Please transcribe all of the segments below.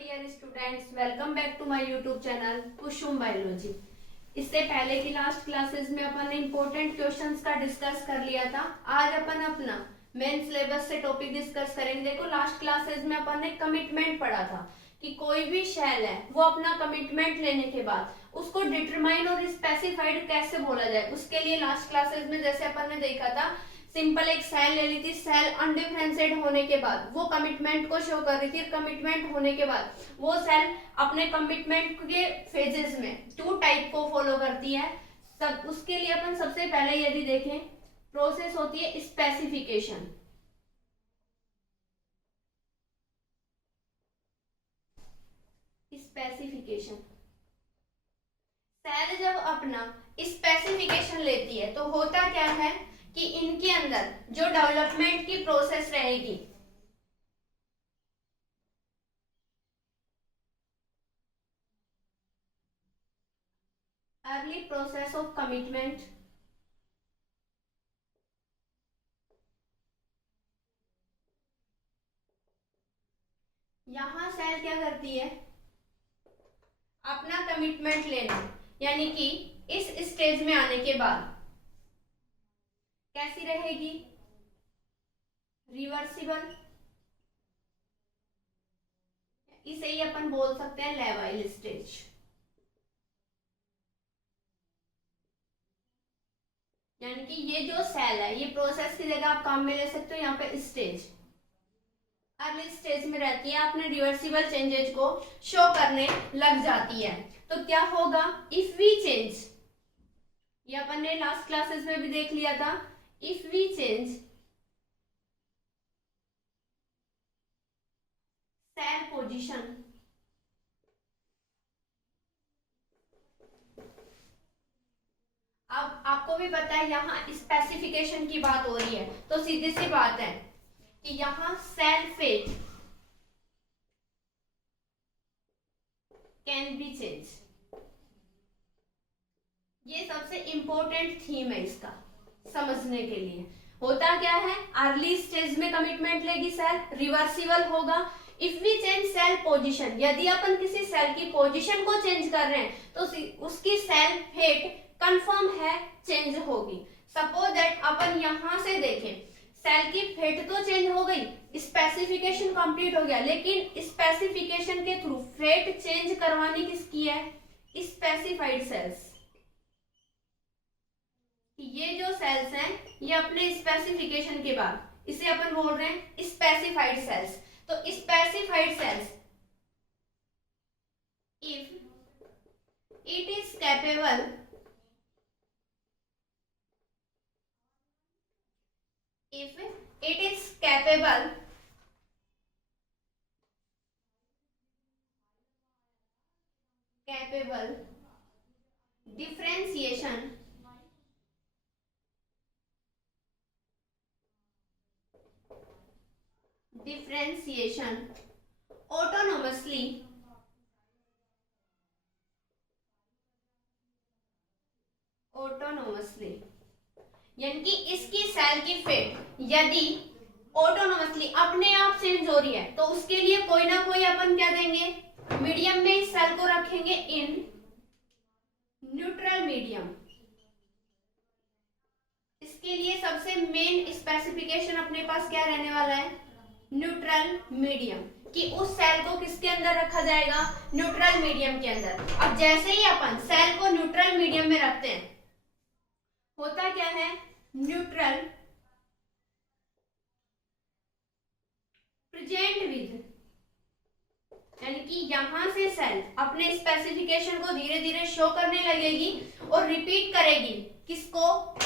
Dear students, welcome back to my YouTube channel Kusum biology. इससे पहले की लास्ट क्लासेस में अपन ने इम्पोर्टेंट क्वेश्चंस का डिस्कस कर लिया था। आज अपन अपना मेन सिलेबस से टॉपिक डिस्कस करेंगे। देखो, लास्ट क्लासेस में अपन ने कमिटमेंट पढ़ा था कि कोई भी शेल है वो अपना कमिटमेंट लेने के बाद उसको डिटरमाइन और स्पेसिफाइड कैसे बोला जाए। उसके लिए लास्ट क्लासेस में जैसे अपन ने देखा था, सिंपल एक सेल ले ली थी। सेल अनडिफरेंशिएट होने के बाद वो कमिटमेंट को शो कर रही थी। कमिटमेंट होने के बाद वो सेल अपने कमिटमेंट के फेजेस में टू टाइप को फॉलो करती है। सब उसके लिए अपन सबसे पहले यदि देखें, प्रोसेस होती है स्पेसिफिकेशन। स्पेसिफिकेशन सेल जब अपना स्पेसिफिकेशन लेती है तो होता क्या है कि इनके अंदर जो डेवलपमेंट की प्रोसेस रहेगी, अर्ली प्रोसेस ऑफ कमिटमेंट, यहां सेल क्या करती है, अपना कमिटमेंट लेना, यानी कि इस स्टेज में आने के बाद कैसी रहेगी, रिवर्सिबल। इसे ही अपन बोल सकते हैं लेवाइल स्टेज। यानी कि ये जो सेल है, ये प्रोसेस की जगह आप काम में ले सकते हो। यहाँ पे स्टेज अर्ली स्टेज में रहती है, अपने रिवर्सिबल चेंजेस को शो करने लग जाती है। तो क्या होगा, इफ वी चेंज, ये अपन ने लास्ट क्लासेस में भी देख लिया था, if we change cell position, अब आपको भी पता है यहाँ स्पेसिफिकेशन की बात हो रही है, तो सीधी सी बात है कि यहाँ cell fate can be change. ये सबसे इंपॉर्टेंट थीम है इसका समझने के लिए। होता क्या है, अर्ली स्टेज में कमिटमेंट लेगी सेल, रिवर्सिबल होगा। If we change cell position, यदि अपन किसी सेल की पोजीशन को चेंज कर रहे हैं तो उसकी सेल फेट कंफर्म है चेंज होगी। सपोज दैट अपन यहां से देखें, सेल की फेट तो चेंज हो गई, स्पेसिफिकेशन कंप्लीट हो गया, लेकिन स्पेसिफिकेशन के थ्रू फेट चेंज करवानी किसकी है, स्पेसिफाइड सेल्स। ये जो सेल्स हैं ये अपने स्पेसिफिकेशन के बाद, इसे अपन बोल रहे हैं स्पेसिफाइड सेल्स। तो specified cells, if it is capable capable differentiation autonomously यानी कि इसकी सेल की फेट यदि ऑटोनोमसली अपने आप चेंज हो रही है तो उसके लिए कोई ना कोई अपन क्या देंगे, मीडियम में इस सेल को रखेंगे इन न्यूट्रल मीडियम। इसके लिए सबसे मेन स्पेसिफिकेशन अपने पास क्या रहने वाला है, न्यूट्रल मीडियम, कि उस सेल को किसके अंदर रखा जाएगा, न्यूट्रल मीडियम के अंदर। अब जैसे ही अपन सेल को न्यूट्रल मीडियम में रखते हैं, होता क्या है, न्यूट्रल प्रेजेंट विद, यानी कि यहां से सेल अपने स्पेसिफिकेशन को धीरे धीरे शो करने लगेगी और रिपीट करेगी किसको,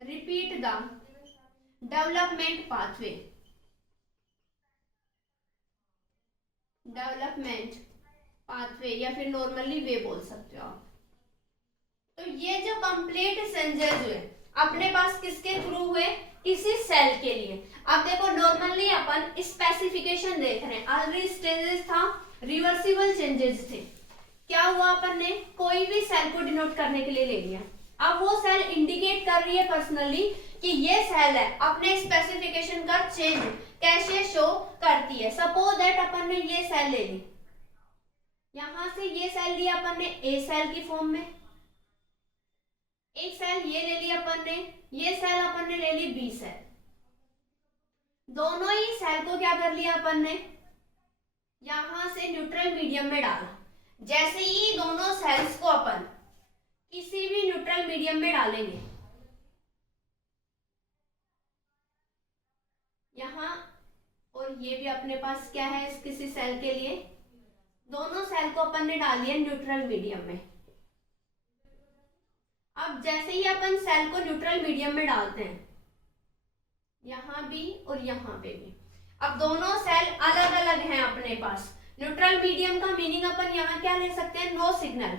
रिपीट द डेवलपमेंट पाथवे, या फिर नॉर्मली वे बोल सकते हो आप। तो ये जो कंप्लीट चेंजेस हुए अपने पास किसके थ्रू हुए, किसी सेल के लिए। अब देखो, नॉर्मली अपन स्पेसिफिकेशन देख रहे हैं, अर्ली स्टेजेस था, रिवर्सिबल चेंजेस थे। क्या हुआ, अपन ने कोई भी सेल को डिनोट करने के लिए ले लिया। अब वो सेल इंडिकेट कर रही है पर्सनली कि ये सेल है अपने स्पेसिफिकेशन का चेंज कैसे शो करती है। सपोज दैट अपन ने ये सेल ले ली, यहां से ये सेल लिया अपन ने ए सेल की फॉर्म में, एक सेल ये ले लिया अपन ने, ये सेल अपन ने ले ली बी सेल। दोनों ही सेल को क्या कर लिया अपन ने, यहां से न्यूट्रल मीडियम में डाला। जैसे ही दोनों सेल्स को अपन किसी भी न्यूट्रल मीडियम में डालेंगे, यहां और ये भी अपने पास क्या है इस किसी सेल के लिए, दोनों सेल को अपन ने डाल दिया न्यूट्रल मीडियम में। अब जैसे ही अपन सेल को न्यूट्रल मीडियम में डालते हैं, यहां भी और यहां पे भी, अब दोनों सेल अलग अलग हैं अपने पास। न्यूट्रल मीडियम का मीनिंग अपन यहाँ क्या ले सकते हैं, नो सिग्नल,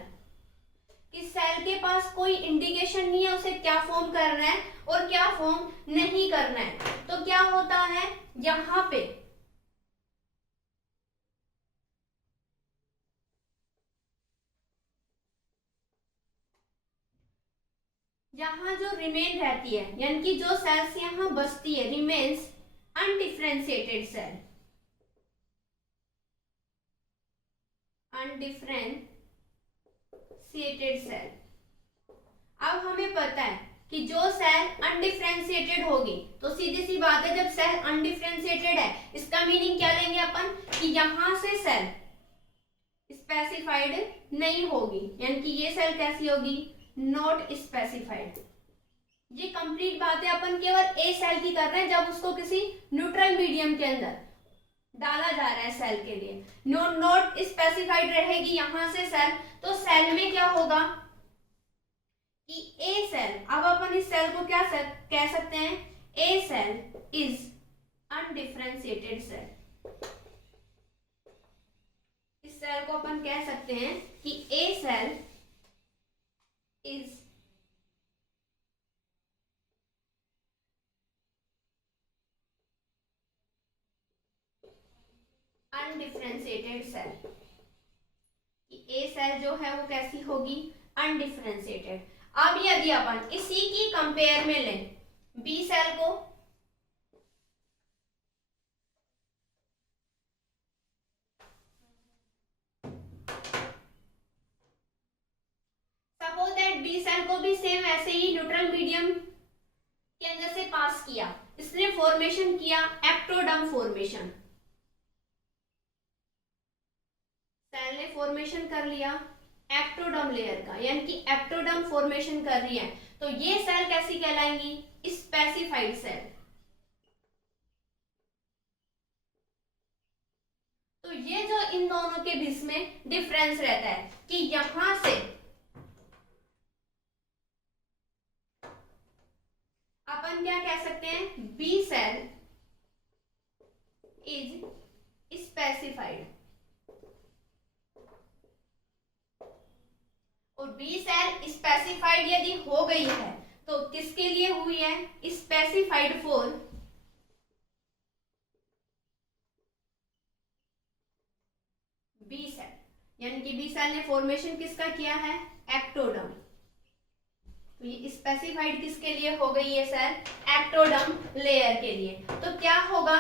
कि सेल के पास कोई इंडिकेशन नहीं है उसे क्या फॉर्म करना है और क्या फॉर्म नहीं करना है। तो क्या होता है यहाँ पे यहाँ जो रिमेन रहती है, यानी कि जो सेल्स यहाँ बचती है, remains undifferentiated cell, undifferentiated cell. अब हमें पता है कि जो सेल अनडिफरेंशिएटेड होगी, तो सीधी सी बात है जब सेल अनडिफरेंशिएटेड है, इसका मीनिंग क्या लेंगे अपन कि यहां से सेल स्पेसिफाइड नहीं होगी, यानी कि ये सेल कैसी होगी, नॉट स्पेसिफाइड। ये कंप्लीट बात है अपन केवल ए सेल की कर रहे हैं जब उसको किसी न्यूट्रल मीडियम के अंदर डाला जा रहा है सेल के लिए। नॉट स्पेसिफाइड रहेगी यहां से सेल, तो सेल में क्या होगा कि ए सेल, अब अपन इस सेल को क्या कह सकते हैं, a cell is undifferentiated cell. इस सेल को अपन कह सकते हैं कि a cell is undifferentiated cell. A cell जो है वो कैसी होगी, अनडिफरेंशिएटेड। अब यदि अपन इसी की कंपेयर में लें बी सेल को, सपोज दैट बी सेल को भी सेम ऐसे ही न्यूट्रल मीडियम के अंदर से पास किया, इसने फॉर्मेशन किया एक्टोडर्म फॉर्मेशन, सेल ने फॉर्मेशन कर लिया एक्टोडर्म लेयर का, यानी कि एक्टोडर्म फॉर्मेशन कर रही है, तो ये सेल कैसी कहलाएंगी, स्पेसिफाइड सेल। तो ये जो इन दोनों के बीच में डिफरेंस रहता है कि यहां से अपन क्या कह सकते हैं, बी सेल इज स्पेसिफाइड, और बी सेल स्पेसिफाइड यदि हो गई है तो किसके लिए हुई है, स्पेसिफाइड फॉर बी सेल, यानी कि बी सेल ने फॉर्मेशन किसका किया है, एक्टोडर्म। तो ये स्पेसिफाइड किसके लिए हो गई है सेल, एक्टोडर्म लेयर के लिए। तो क्या होगा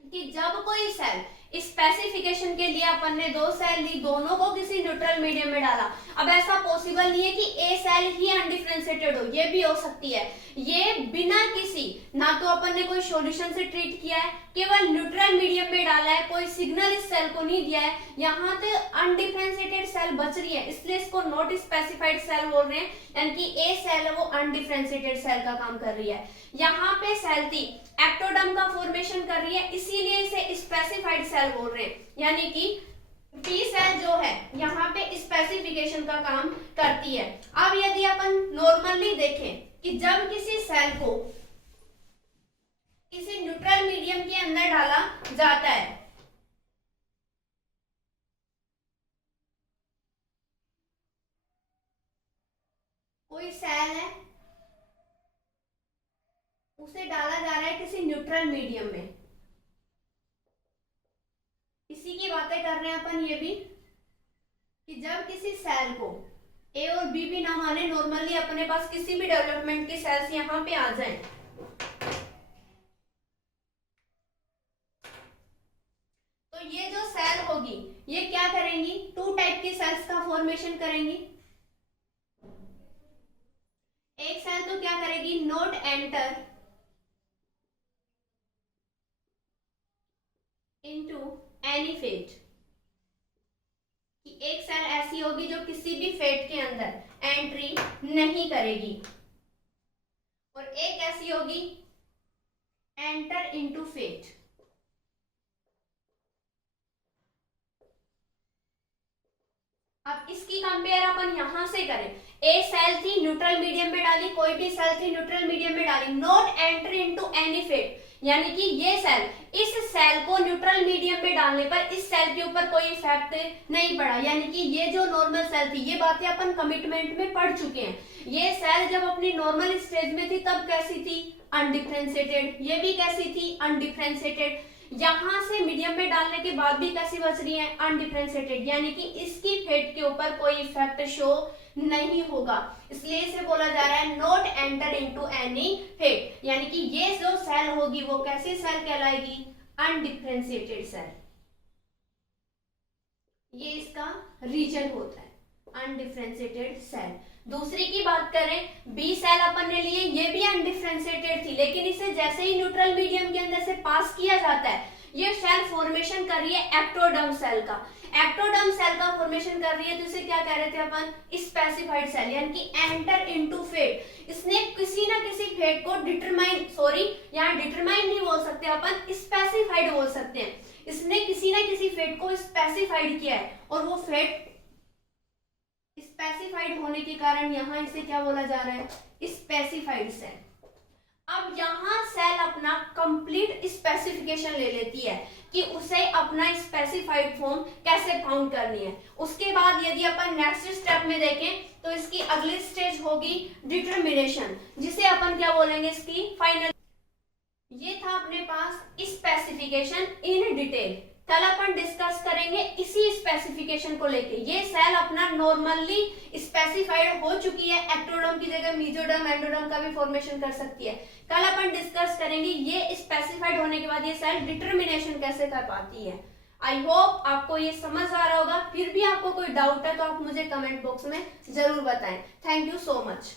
कि जब कोई सेल स्पेसिफिकेशन के लिए अपन ने दो सेल ली, दोनों को किसी न्यूट्रल मीडियम में डाला। अब ऐसा पॉसिबल नहीं है कि ए सेल ही अनडिफरेंशिएटेड हो, ये भी हो सकती है, ये बिना किसी, ना तो अपन ने कोई सॉल्यूशन से ट्रीट किया है, केवल न्यूट्रल मीडियम में डाला है, कोई सिग्नल इस सेल को नहीं दिया है, यहाँ पे अनडिफरेंशिएटेड सेल बच रही है, इसलिए इसको नॉट स्पेसिफाइड सेल बोल रहे हैं, यानी कि ए सेल है वो अनडिफरेंशिएटेड सेल का काम कर रही है। यहाँ पे सेल थी एक्टोडर्म का फॉर्मेशन कर रही है, इसीलिए इसे स्पेसिफाइड सेल बोल रहे हैं, यानी कि बी सेल जो है यहाँ पे स्पेसिफिकेशन का काम करती है। अब यदि अपन नॉर्मली देखें कि जब किसी सेल को किसी न्यूट्रल मीडियम के अंदर डाला जाता है, कोई सेल है उसे डाला जा रहा है किसी न्यूट्रल मीडियम में, इसी की बातें कर रहे हैं अपन ये भी कि जब किसी सेल को ए और बी भी ना माने, नॉर्मली अपने पास किसी भी डेवलपमेंट की सेल्स यहाँ पे आ जाएं। तो ये जो सेल होगी ये क्या करेंगी, टू टाइप की सेल्स का फॉर्मेशन करेंगी। एक सेल तो क्या करेगी, not enter into any fate, कि एक सेल ऐसी होगी जो किसी भी फेट के अंदर एंट्री नहीं करेगी, और एक ऐसी होगी एंटर इनटू फेट। अब इसकी कंपेयर अपन यहां से करें, ए सेल थी न्यूट्रल मीडियम में डाली, कोई भी सेल थी न्यूट्रल मीडियम में डाली, not enter into any fate, यानी कि ये सेल, इस सेल को न्यूट्रल मीडियम में डालने पर इस सेल के ऊपर कोई इफेक्ट नहीं पड़ा, यानी कि ये जो नॉर्मल सेल थी, ये बातें अपन कमिटमेंट में पढ़ चुके हैं। ये सेल जब अपनी नॉर्मल स्टेज में थी तब कैसी थी, अनडिफरेंशिएटेड, ये भी कैसी थी, अनडिफरेंशिएटेड, यहां से मीडियम में डालने के बाद भी कैसी बच रही है, अनडिफरेंशिएटेड, यानी कि इसकी फेट के ऊपर कोई इफेक्ट शो नहीं होगा, इसलिए इसे बोला जा रहा है not enter into any fate, यानी कि ये जो सेल होगी वो कैसी सेल कहलाएगी, अनडिफरेंशिएटेड सेल। ये इसका रीजन होता है, अनडिफरेंशिएटेड सेल। दूसरी की बात करें, बी सेल अपन ने लिए, ये भी अनडिफरेंशिएटेड थी, लेकिन इसे जैसे ही न्यूट्रल मीडियम के अंदर से पास किया जाता है, ये सेल फॉर्मेशन कर रही है एक्टोडर्म सेल का, एक्टोडर्म सेल का फॉर्मेशन कर रही है, तो इसे क्या कह रहे थे अपन, स्पेसिफाइड सेल, यानी कि एंटर इनटू फेट, इसने किसी ना किसी फेट को डिटरमाइन, सॉरी यहाँ डिटरमाइन नहीं बोल सकते अपन, स्पेसिफाइड बोल सकते हैं, इसने किसी ना किसी फेट को स्पेसिफाइड किया है, और वो फेट स्पेसिफाइड होने के कारण यहां इसे क्या बोला जा रहा है, स्पेसिफाइड सेल। अब यहां सेल अपना कंप्लीट स्पेसिफिकेशन ले लेती है कि उसे अपना स्पेसिफाइड फॉर्म कैसे फाउंड करनी है। उसके बाद यदि अपन नेक्स्ट स्टेप में देखें तो इसकी अगली स्टेज होगी डिटरमिनेशन, जिसे अपन क्या बोलेंगे, इसकी फाइनल। ये था अपने पास स्पेसिफिकेशन इन डिटेल, कल अपन डिस्कस करेंगे इसी स्पेसिफिकेशन को लेके। ये सेल अपना नॉर्मली स्पेसिफाइड हो चुकी है, एक्टोडर्म की जगह मेसोडर्म एंडोडर्म का भी फॉर्मेशन कर सकती है। कल अपन डिस्कस करेंगे ये स्पेसिफाइड होने के बाद ये सेल डिटरमिनेशन कैसे कर पाती है। आई होप आपको ये समझ आ रहा होगा, फिर भी आपको कोई डाउट है तो आप मुझे कमेंट बॉक्स में जरूर बताएं। Thank you so much.